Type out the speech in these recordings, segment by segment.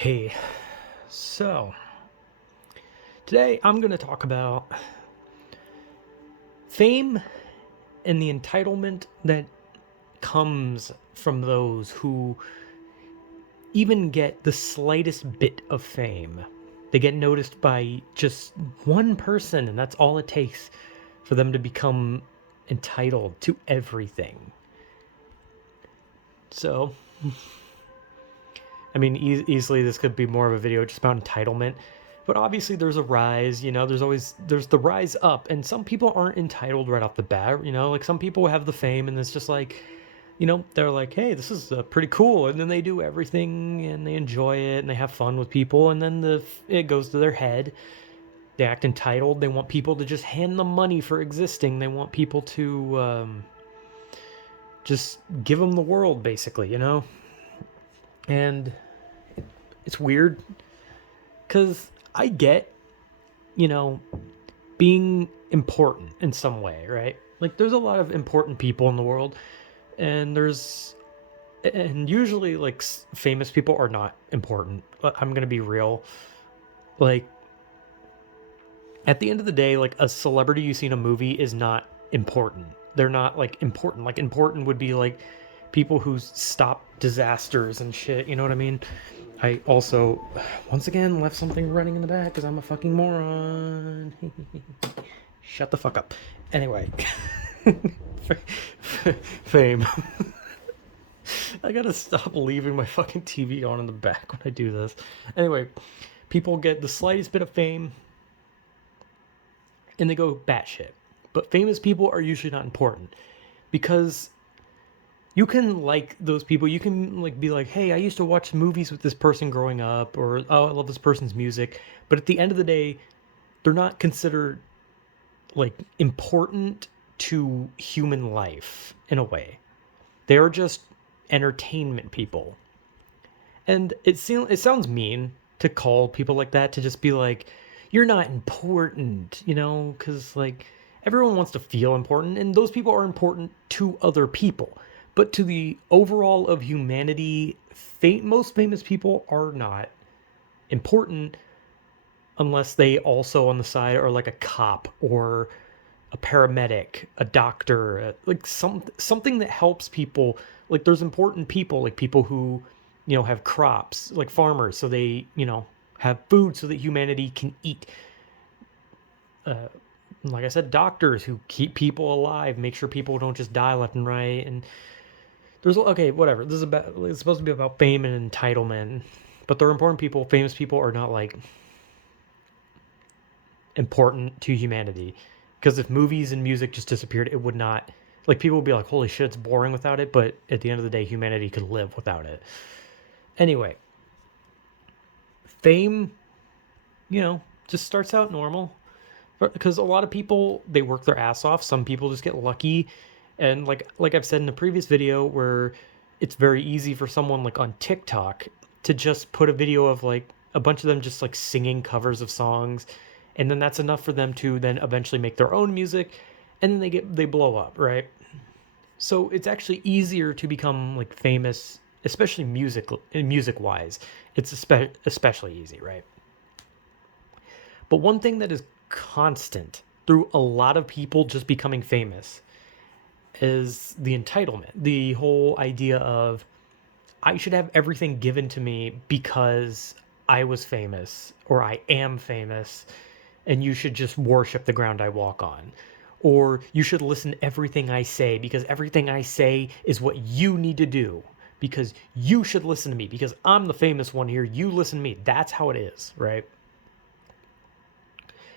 Hey, so today I'm going to talk about fame and the entitlement that comes from those who even get the slightest bit of fame. They get noticed by just one person, and that's all it takes for them to become entitled to everything. So, I mean, easily this could be more of a video just about entitlement, but obviously there's a rise. There's the rise up, and some people aren't entitled right off the bat. Like some people have the fame, and it's just like, they're like, hey, this is pretty cool, and then they do everything, and they enjoy it, and they have fun with people, and then it goes to their head. They act entitled. They want people to just hand them money for existing. They want people to just give them the world, basically. And it's weird because I get, you know, being important in some way, right? Like, there's a lot of important people in the world, and usually, like, famous people are not important. I'm gonna be real. Like, at the end of the day, like, a celebrity you see in a movie is not important. They're not, like, important. Like, important would be, like, people who stop disasters and shit, you know what I mean? I also, once again, left something running in the back because I'm a fucking moron. Shut the fuck up. Anyway, fame. I gotta stop leaving my fucking TV on in the back when I do this. Anyway, people get the slightest bit of fame and they go batshit. But famous people are usually not important because you can like those people. You can like be like, hey, I used to watch movies with this person growing up, or oh, I love this person's music. But at the end of the day, they're not considered like important to human life in a way. They are just entertainment people. And it sounds mean to call people like that, to just be like, you're not important, because like everyone wants to feel important, and those people are important to other people. But to the overall of humanity, most famous people are not important unless they also on the side are like a cop or a paramedic, a doctor, like something that helps people. Like there's important people, like people who, have crops, like farmers, so they, have food so that humanity can eat. Like I said, doctors who keep people alive, make sure people don't just die left and right. And there's okay, whatever. This is about. It's supposed to be about fame and entitlement, but they're important people. Famous people are not like important to humanity. Because if movies and music just disappeared, it would not. Like, people would be like, holy shit, it's boring without it. But at the end of the day, humanity could live without it. Anyway, fame, just starts out normal. Because a lot of people, they work their ass off. Some people just get lucky. And like I've said in the previous video, where it's very easy for someone like on TikTok to just put a video of like a bunch of them just like singing covers of songs, and then that's enough for them to then eventually make their own music, and then they blow up, right? So it's actually easier to become like famous, especially music wise. It's especially easy, right? But one thing that is constant through a lot of people just becoming famous is the entitlement. The whole idea of I should have everything given to me because I was famous or I am famous, and you should just worship the ground I walk on. Or you should listen to everything I say because everything I say is what you need to do, because you should listen to me because I'm the famous one here. You listen to me. That's how it is, right?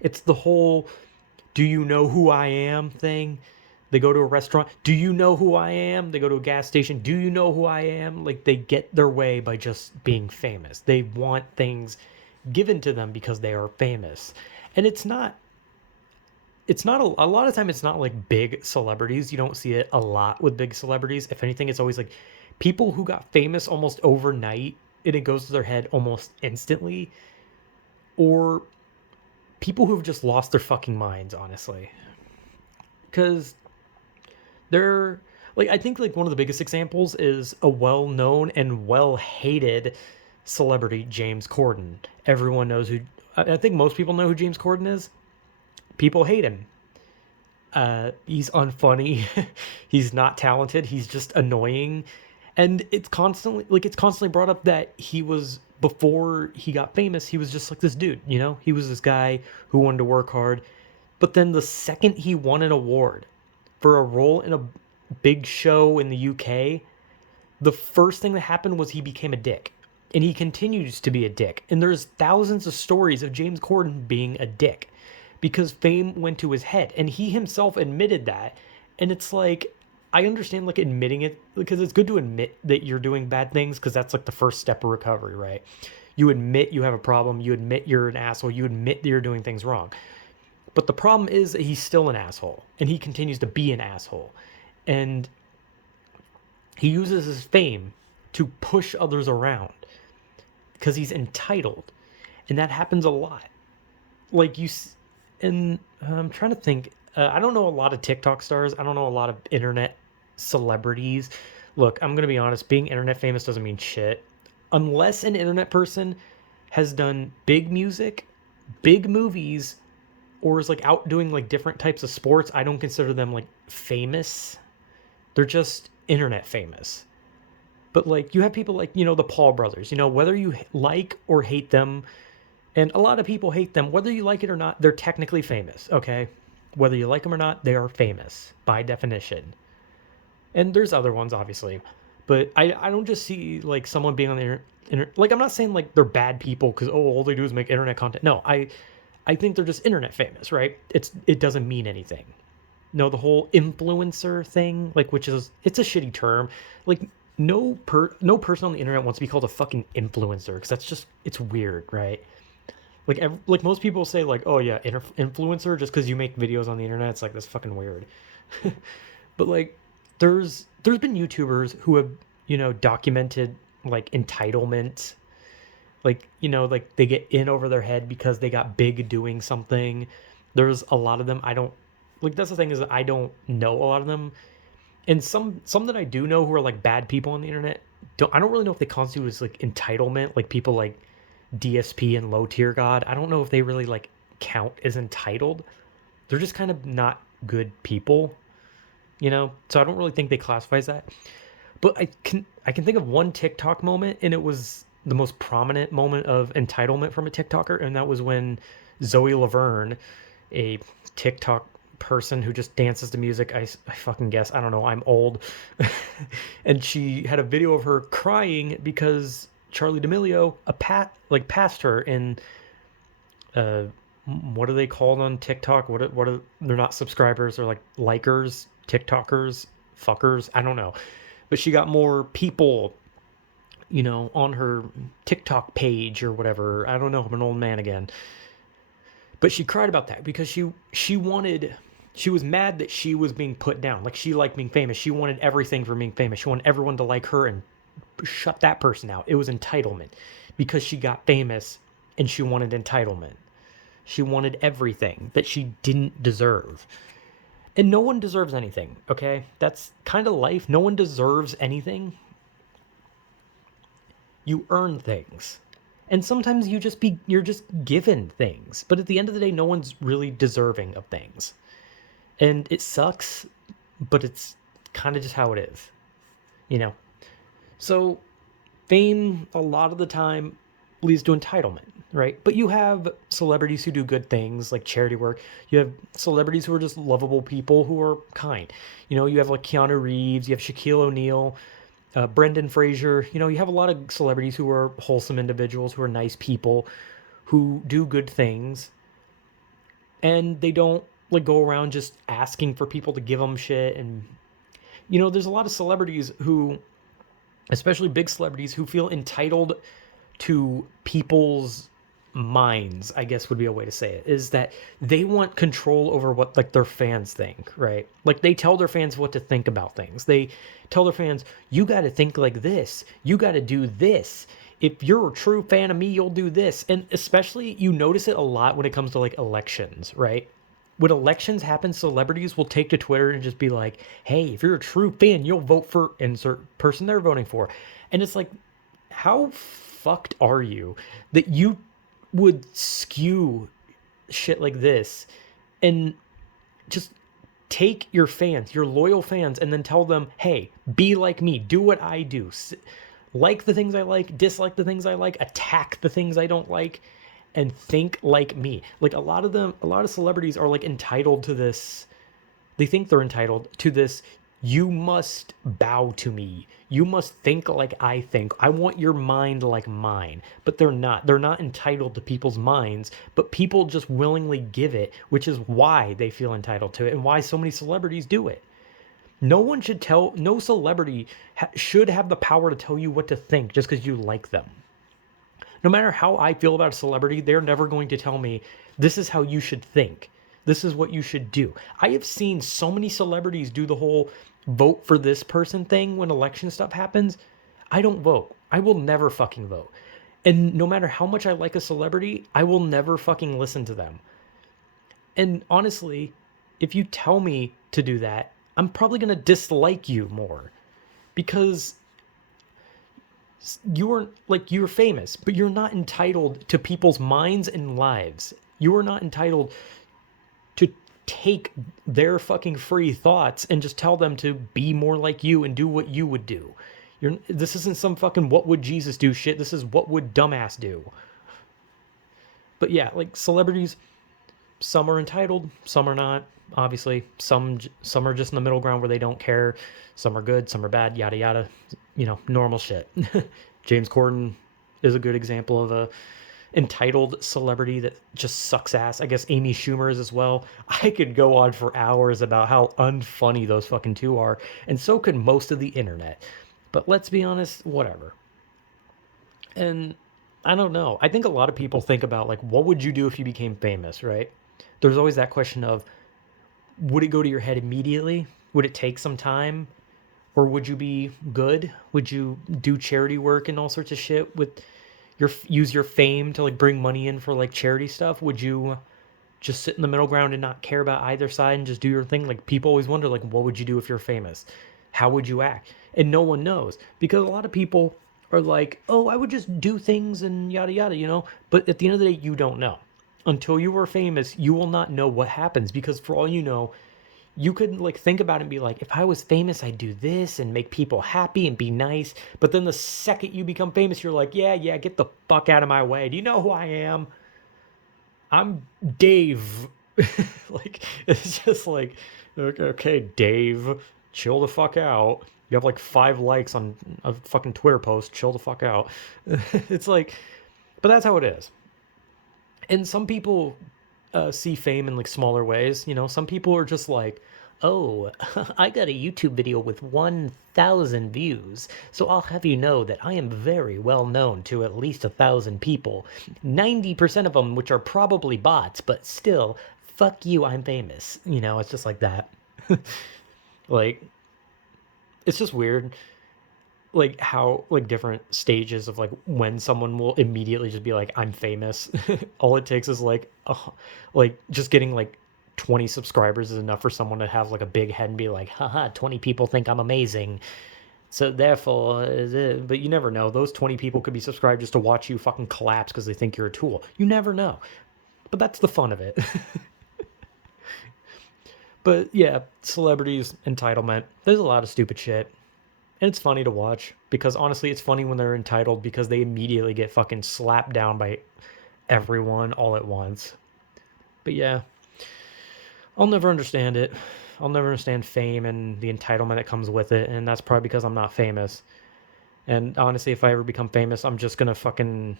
It's the whole do you know who I am thing. They go to a restaurant. Do you know who I am? They go to a gas station. Do you know who I am? Like, they get their way by just being famous. They want things given to them because they are famous. And it's not a lot of time it's not like big celebrities. You don't see it a lot with big celebrities. If anything, it's always like people who got famous almost overnight and it goes to their head almost instantly, or people who've just lost their fucking minds, honestly. Because they're like, I think like one of the biggest examples is a well-known and well-hated celebrity James Corden. Everyone knows who. I think most people know who James Corden is. People hate him. He's unfunny. He's not talented. He's just annoying, and it's constantly brought up that he was, before he got famous, he was just like this dude. He was this guy who wanted to work hard, but then the second he won an award for a role in a big show in the UK, the first thing that happened was he became a dick. And he continues to be a dick. And there's thousands of stories of James Corden being a dick because fame went to his head. And he himself admitted that. And it's like, I understand like admitting it, because it's good to admit that you're doing bad things, because that's like the first step of recovery, right? You admit you have a problem. You admit you're an asshole. You admit that you're doing things wrong. But the problem is that he's still an asshole. And he continues to be an asshole. And he uses his fame to push others around because he's entitled, and that happens a lot. Like and I'm trying to think. I don't know a lot of TikTok stars. I don't know a lot of internet celebrities. Look, I'm gonna be honest. Being internet famous doesn't mean shit unless an internet person has done big music, big movies, or is like out doing like different types of sports. I don't consider them like famous. They're just internet famous. But like you have people like, the Paul brothers, whether you like or hate them, and a lot of people hate them, whether you like it or not, they're technically famous, okay? Whether you like them or not, they are famous by definition. And there's other ones, obviously. But I don't just see like someone being on the internet. Like, I'm not saying like they're bad people because, all they do is make internet content. No, I think they're just internet famous, right? It doesn't mean anything. No, the whole influencer thing, like, it's a shitty term. Like, no person on the internet wants to be called a fucking influencer, because it's weird, right? Like most people say, like, oh yeah, influencer, just because you make videos on the internet. It's like, that's fucking weird. But like, there's been YouTubers who have documented like entitlement, like like they get in over their head because they got big doing something. There's a lot of them. I don't like, that's the thing, is that I don't know a lot of them. And some that I do know who are like bad people on the internet, I don't really know if they constitute as like entitlement, like people like DSP and Low Tier God. I don't know if they really like count as entitled. They're just kind of not good people, so I don't really think they classify as that. But I can think of one TikTok moment, and it was the most prominent moment of entitlement from a TikToker, and that was when Zoe Laverne, a TikTok person who just dances to music, I fucking guess, I don't know, I'm old, and she had a video of her crying because Charlie D'Amelio passed her in what are they called on TikTok? What are they're not subscribers, they're like likers, TikTokers, fuckers, I don't know. But she got more people, on her TikTok page or whatever. I don't know, I'm an old man again. But she cried about that because she was mad that she was being put down. Like, she liked being famous. She wanted everything from being famous. She wanted everyone to like her and shut that person out. It was entitlement because she got famous, and she wanted entitlement. She wanted everything that she didn't deserve. And no one deserves anything, okay? That's kind of life. No one deserves anything. You earn things. And sometimes you're just given things. But at the end of the day, no one's really deserving of things. And it sucks, but it's kind of just how it is, So fame, a lot of the time, leads to entitlement, right? But you have celebrities who do good things, like charity work. You have celebrities who are just lovable people who are kind. You have like Keanu Reeves, you have Shaquille O'Neal, Brendan Fraser. You have a lot of celebrities who are wholesome individuals, who are nice people, who do good things, and they don't like go around just asking for people to give them shit. And there's a lot of celebrities who, especially big celebrities, who feel entitled to people's minds, I guess would be a way to say it, is that they want control over what like their fans think, right? Like, they tell their fans what to think about things. They tell their fans, you got to think like this, you got to do this, if you're a true fan of me, you'll do this. And especially, you notice it a lot when it comes to like elections, right? When elections happen, celebrities will take to Twitter and just be like, hey, if you're a true fan, you'll vote for insert person they're voting for. And it's like, how fucked are you that you would skew shit like this and just take your fans, your loyal fans, and then tell them, hey, be like me, do what I do. Like the things I like, dislike the things I like, attack the things I don't like, and think like me. Like a lot of celebrities are like entitled to this. They think they're entitled to this. You must bow to me. You must think like I think. I want your mind like mine. But they're not. They're not entitled to people's minds, but people just willingly give it, which is why they feel entitled to it and why so many celebrities do it. No celebrity should have the power to tell you what to think just because you like them. No matter how I feel about a celebrity, they're never going to tell me, this is how you should think. This is what you should do. I have seen so many celebrities do the whole vote for this person thing when election stuff happens. I don't vote. I will never fucking vote. And no matter how much I like a celebrity, I will never fucking listen to them. And honestly, if you tell me to do that, I'm probably going to dislike you more because you're famous, but you're not entitled to people's minds and lives. You are not entitled to take their fucking free thoughts and just tell them to be more like you and do what you would do. This isn't some fucking what would Jesus do shit. This is what would dumbass do. But yeah, like celebrities, some are entitled, some are not. Obviously, some are just in the middle ground where they don't care. Some are good, some are bad, yada yada. Normal shit. James Corden is a good example of a entitled celebrity that just sucks ass. I guess Amy Schumer is as well. I could go on for hours about how unfunny those fucking two are, and so could most of the internet. But let's be honest, whatever. And I don't know. I think a lot of people think about like, what would you do if you became famous, right? There's always that question of, would it go to your head immediately? Would it take some time? Or would you be good? Would you do charity work and all sorts of shit with use your fame to like bring money in for like charity stuff? Would you just sit in the middle ground and not care about either side and just do your thing? Like people always wonder like, what would you do if you're famous? How would you act? And no one knows because a lot of people are like, oh, I would just do things and yada yada. But at the end of the day, you don't know. Until you are famous, you will not know what happens because for all you know, you could like think about it and be like, if I was famous, I'd do this and make people happy and be nice. But then the second you become famous, you're like, yeah, get the fuck out of my way. Do you know who I am? I'm Dave. Like, it's just like, okay, Dave, chill the fuck out. You have like 5 likes on a fucking Twitter post. Chill the fuck out. It's like, but that's how it is. And some people see fame in like smaller ways. Some people are just like, oh, I got a YouTube video with 1,000 views, so I'll have you know that I am very well known to at least 1,000 people. 90% of them, which are probably bots, but still, fuck you, I'm famous. It's just like that. Like, it's just weird like how like different stages of like when someone will immediately just be like, I'm famous. All it takes is like just getting like 20 subscribers is enough for someone to have like a big head and be like, haha, 20 people think I'm amazing, so therefore but you never know. Those 20 people could be subscribed just to watch you fucking collapse because they think you're a tool. You never know. But that's the fun of it. But yeah, celebrities, entitlement, there's a lot of stupid shit. And it's funny to watch because honestly, it's funny when they're entitled because they immediately get fucking slapped down by everyone all at once. But yeah, I'll never understand it. I'll never understand fame and the entitlement that comes with it. And that's probably because I'm not famous. And honestly, if I ever become famous, I'm just going to fucking,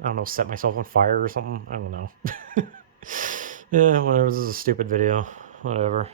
I don't know, set myself on fire or something. I don't know. Yeah, whatever. This is a stupid video. Whatever.